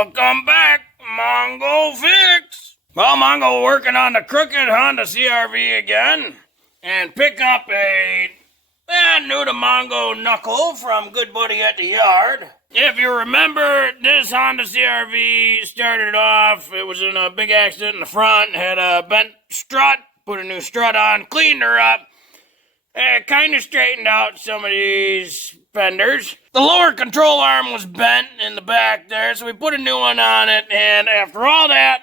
Welcome back, Mongo Fix. Well, Mongo working on the crooked Honda CRV again, and pick up a new to Mongo Knuckle from Good Buddy at the Yard. If you remember, this Honda CRV started off, it was in a big accident in the front, had a bent strut, put a new strut on, cleaned her up, kind of straightened out some of these fenders. The lower control arm was bent in the back there, so we put a new one on it, and after all that,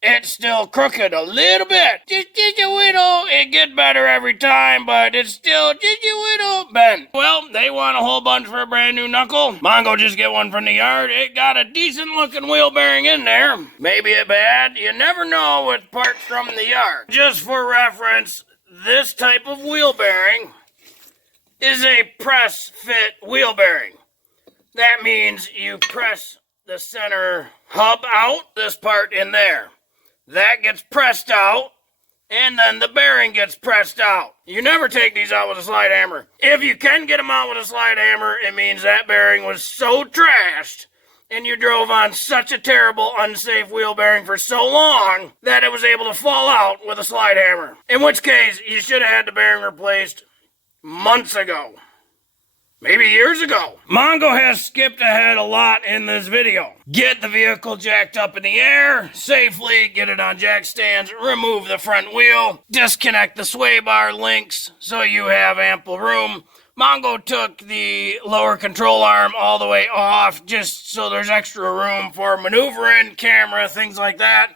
it's still crooked a little bit. Just a little. It gets better every time, but it's still just a little bent. Well, they want a whole bunch for a brand new Knuckle. Mongo just get one from the yard. It got a decent looking wheel bearing in there. Maybe a bad. You never know with parts from the yard. Just for reference, this type of wheel bearing is a press fit wheel bearing. That means you press the center hub out, this part in there. That gets pressed out, and then the bearing gets pressed out. You never take these out with a slide hammer. If you can get them out with a slide hammer, it means that bearing was so trashed, and you drove on such a terrible, unsafe wheel bearing for so long that it was able to fall out with a slide hammer. In which case, you should have had the bearing replaced months ago. Maybe years ago. Mongo has skipped ahead a lot in this video. Get the vehicle jacked up in the air, safely get it on jack stands, remove the front wheel, disconnect the sway bar links so you have ample room. Mongo took the lower control arm all the way off just so there's extra room for maneuvering, camera, things like that.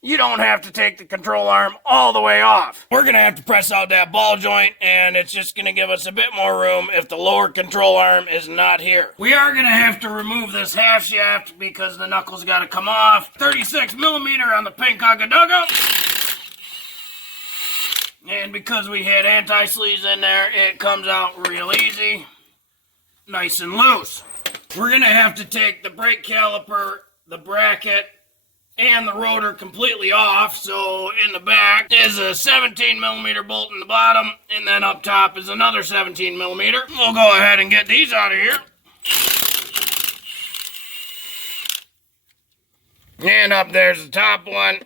You don't have to take the control arm all the way off. We're going to have to press out that ball joint, and it's just going to give us a bit more room if the lower control arm is not here. We are going to have to remove this half shaft because the knuckle's got to come off. 36 millimeter on the pink Hugga. And because we had anti-sleeves in there, it comes out real easy, nice and loose. We're going to have to take the brake caliper, the bracket, and the rotor completely off. So in the back is a 17 millimeter bolt in the bottom, and then up top is another 17 millimeter. We'll go ahead and get these out of here. And up there's the top one.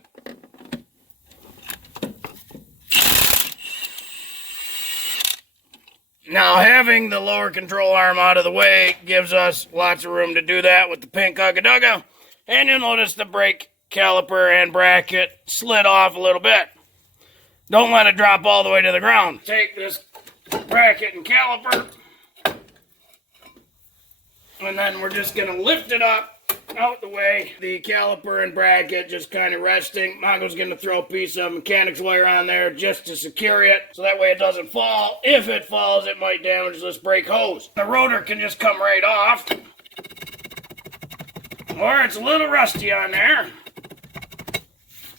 Now, having the lower control arm out of the way gives us lots of room to do that with the pink Hugga. And you'll notice the brake caliper and bracket slid off a little bit. Don't let it drop all the way to the ground. Take this bracket and caliper, and then we're just going to lift it up out the way. The caliper and bracket just kind of resting. Mongo's going to throw a piece of mechanics wire on there just to secure it, so that way it doesn't fall. If it falls, it might damage this brake hose. The rotor can just come right off, or it's a little rusty on there.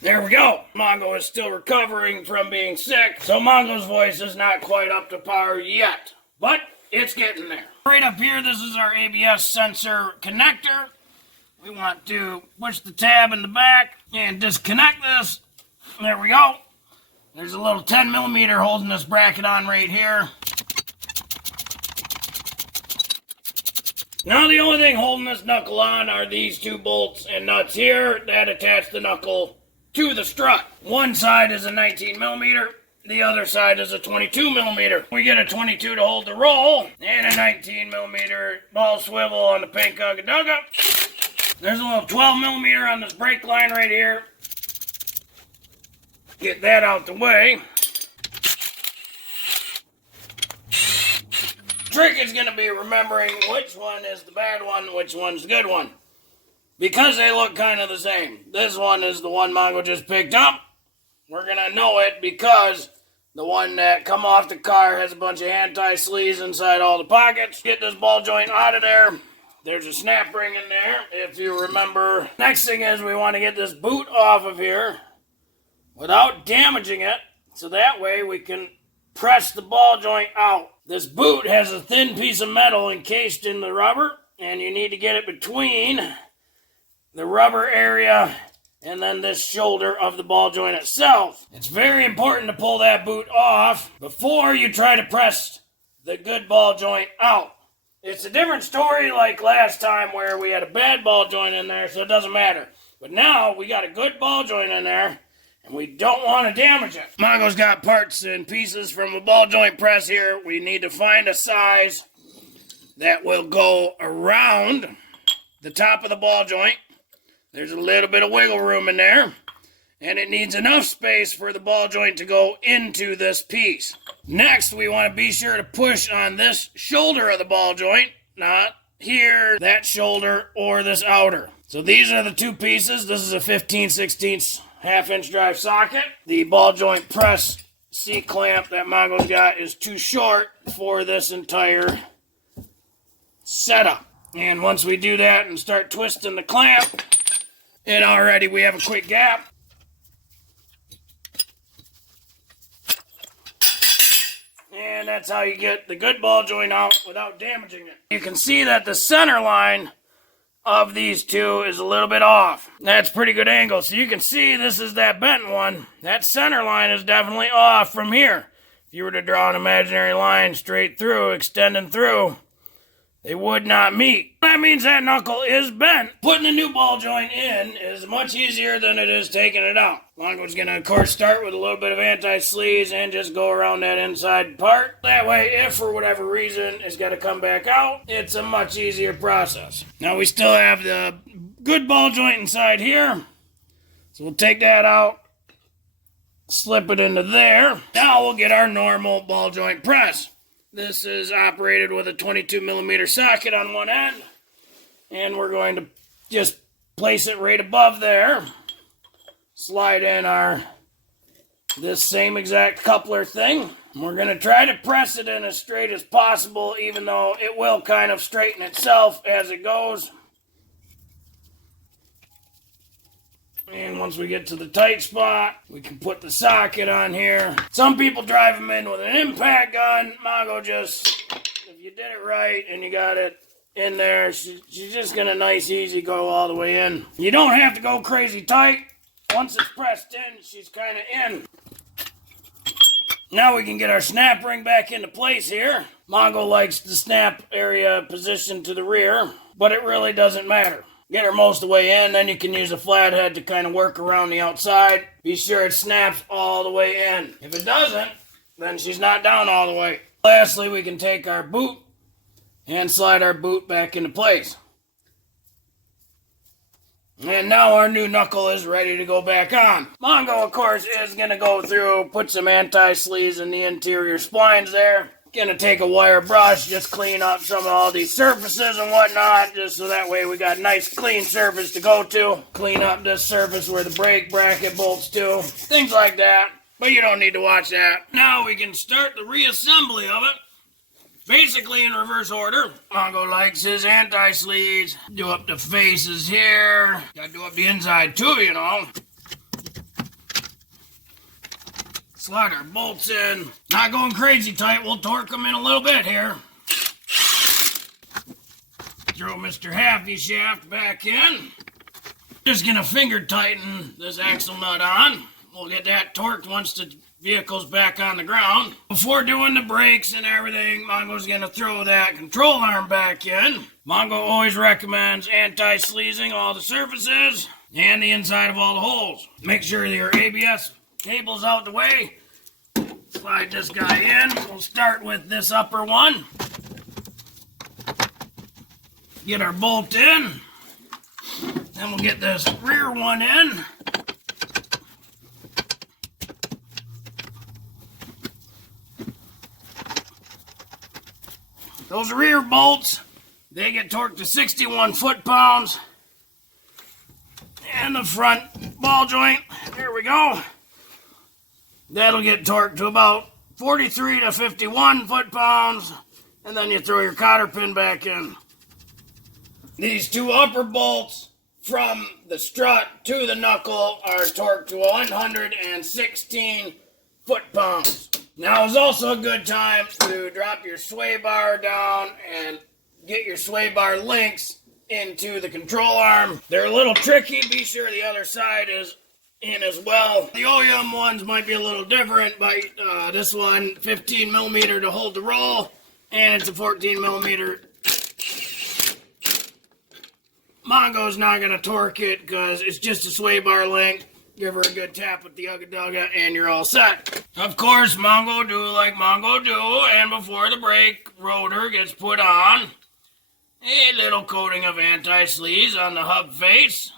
There we go. Mongo is still recovering from being sick, so Mongo's voice is not quite up to par yet, but it's getting there. Right up here, this is our ABS sensor connector. We want to push the tab in the back and disconnect this. There we go. There's a little 10 millimeter holding this bracket on right here. Now the only thing holding this knuckle on are these two bolts and nuts here that attach the knuckle to the strut. One side is a 19 millimeter, the other side is a 22 millimeter. We get a 22 to hold the roll, and a 19 millimeter ball swivel on the pink Hugga. There's a little 12 millimeter on this brake line right here. Get that out the way. Trick is going to be remembering which one is the bad one, which one's the good one. Because they look kind of the same. This one is the one Mongo just picked up. We're going to know it because the one that come off the car has a bunch of anti-sleeves inside all the pockets. Get this ball joint out of there. There's a snap ring in there, if you remember. Next thing is we want to get this boot off of here without damaging it, so that way we can press the ball joint out. This boot has a thin piece of metal encased in the rubber, and you need to get it between the rubber area and then this shoulder of the ball joint itself. It's very important to pull that boot off before you try to press the good ball joint out. It's a different story like last time where we had a bad ball joint in there, so it doesn't matter. But now we got a good ball joint in there, and we don't want to damage it. Mongo's got parts and pieces from a ball joint press here. We need to find a size that will go around the top of the ball joint. There's a little bit of wiggle room in there, and it needs enough space for the ball joint to go into this piece. Next, we want to be sure to push on this shoulder of the ball joint, not here, that shoulder, or this outer. So these are the two pieces. This is a 15/16 half-inch drive socket. The ball joint press C-clamp that Mongo's got is too short for this entire setup. And once we do that and start twisting the clamp, and already we have a quick gap. And that's how you get the good ball joint out without damaging it. You can see that the center line of these two is a little bit off. That's pretty good angle. So you can see this is that bent one. That center line is definitely off from here. If you were to draw an imaginary line straight through, extending through, they would not meet. That means that knuckle is bent. Putting a new ball joint in is much easier than it is taking it out. Mongo's gonna, of course, start with a little bit of anti-sleaze and just go around that inside part. That way, if for whatever reason it's gotta come back out, it's a much easier process. Now we still have the good ball joint inside here. So we'll take that out, slip it into there. Now we'll get our normal ball joint press. This is operated with a 22mm socket on one end, and we're going to just place it right above there. Slide in this same exact coupler thing. We're going to try to press it in as straight as possible, even though it will kind of straighten itself as it goes. And once we get to the tight spot, we can put the socket on here. Some people drive them in with an impact gun. Mongo just, if you did it right and you got it in there, she's just gonna nice, easy go all the way in. You don't have to go crazy tight. Once it's pressed in, she's kind of in. Now we can get our snap ring back into place here. Mongo likes the snap area positioned to the rear, but it really doesn't matter. Get her most of the way in, then you can use a flathead to kind of work around the outside. Be sure it snaps all the way in. If it doesn't, then she's not down all the way. Lastly, we can take our boot and slide our boot back into place. And now our new knuckle is ready to go back on. Mongo, of course, is going to go through, put some anti-sleaze in the interior splines there. Gonna take a wire brush, just clean up some of all these surfaces and whatnot, just so that way we got a nice clean surface to go to. Clean up this surface where the brake bracket bolts to, things like that. But you don't need to watch that. Now we can start the reassembly of it. Basically in reverse order. Mongo likes his anti-sleaze. Do up the faces here. Gotta do up the inside too, you know. Slide our bolts in. Not going crazy tight. We'll torque them in a little bit here. Throw Mr. Happy Shaft back in. Just gonna finger tighten this axle nut on. We'll get that torqued once the vehicle's back on the ground. Before doing the brakes and everything, Mongo's gonna throw that control arm back in. Mongo always recommends anti-sleazing all the surfaces and the inside of all the holes. Make sure your ABS cable's out the way. Slide this guy in. We'll start with this upper one. Get our bolt in. Then we'll get this rear one in. Those rear bolts, they get torqued to 61 foot-pounds. And the front ball joint, there we go. That'll get torqued to about 43 to 51 foot-pounds, and then you throw your cotter pin back in. These two upper bolts from the strut to the knuckle are torqued to 116 foot-pounds. Now is also a good time to drop your sway bar down and get your sway bar links into the control arm. They're a little tricky. Be sure the other side is in as well. The OEM ones might be a little different, but this one 15mm to hold the roll, and it's a 14mm Mongo's not going to torque it because it's just a sway bar link. Give her a good tap with the Ugga Dugga and you're all set. Of course, Mongo do like Mongo do, and before the brake rotor gets put on, a little coating of anti-seize on the hub face.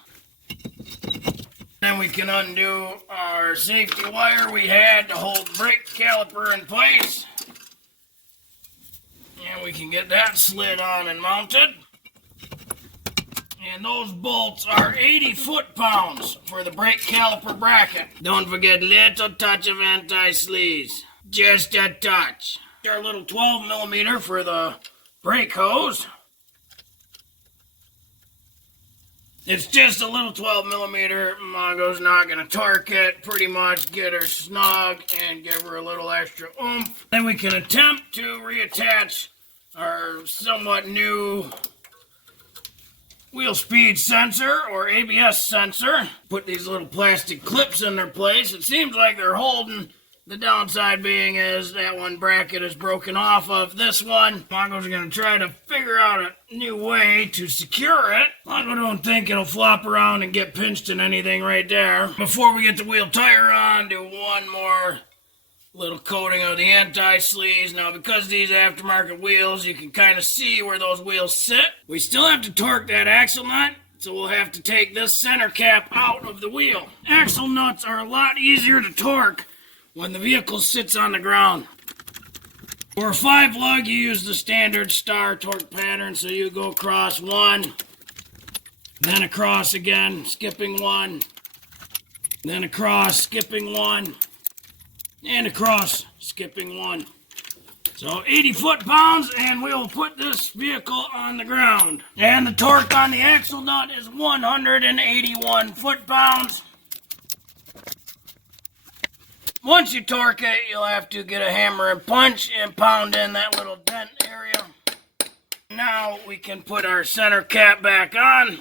Then we can undo our safety wire we had to hold the brake caliper in place. And we can get that slid on and mounted. And those bolts are 80 foot-pounds for the brake caliper bracket. Don't forget little touch of anti-seize. Just a touch. Our little 12 millimeter for the brake hose. It's just a little 12 millimeter. Mongo's not going to torque it. Pretty much get her snug and give her a little extra oomph. Then we can attempt to reattach our somewhat new wheel speed sensor or ABS sensor. Put these little plastic clips in their place. It seems like they're holding. The downside being is that one bracket is broken off of this one. Mongo's going to try to figure out a new way to secure it. Mongo don't think it'll flop around and get pinched in anything right there. Before we get the wheel tire on, do one more little coating of the anti-seize. Now, because these aftermarket wheels, you can kind of see where those wheels sit. We still have to torque that axle nut, so we'll have to take this center cap out of the wheel. Axle nuts are a lot easier to torque when the vehicle sits on the ground. For a 5 lug, you use the standard star torque pattern, so you go across one, then across again, skipping one, then across, skipping one, and across, skipping one. So 80 foot-pounds, and we'll put this vehicle on the ground. And the torque on the axle nut is 181 foot-pounds. Once you torque it, you'll have to get a hammer and punch and pound in that little dent area. Now we can put our center cap back on.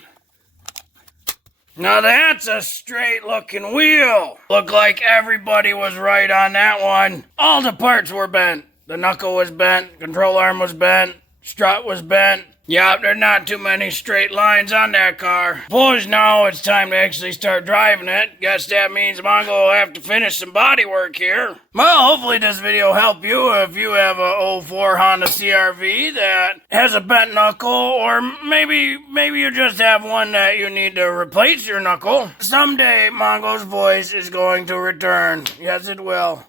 Now that's a straight looking wheel. Looked like everybody was right on that one. All the parts were bent. The knuckle was bent, control arm was bent, strut was bent. Yep, there's not too many straight lines on that car. Suppose now it's time to actually start driving it. Guess that means Mongo will have to finish some body work here. Well, hopefully this video will help you if you have a 04 Honda CRV that has a bent knuckle, or maybe you just have one that you need to replace your knuckle. Someday Mongo's voice is going to return. Yes, it will.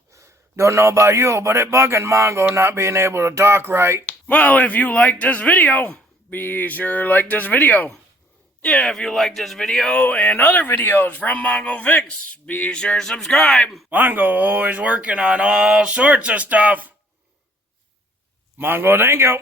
Don't know about you, but it bugging Mongo not being able to talk right. Well, if you like this video, be sure to like this video. Yeah, if you like this video and other videos from Mongo Fix, be sure to subscribe. Mongo always working on all sorts of stuff. Mongo, thank you.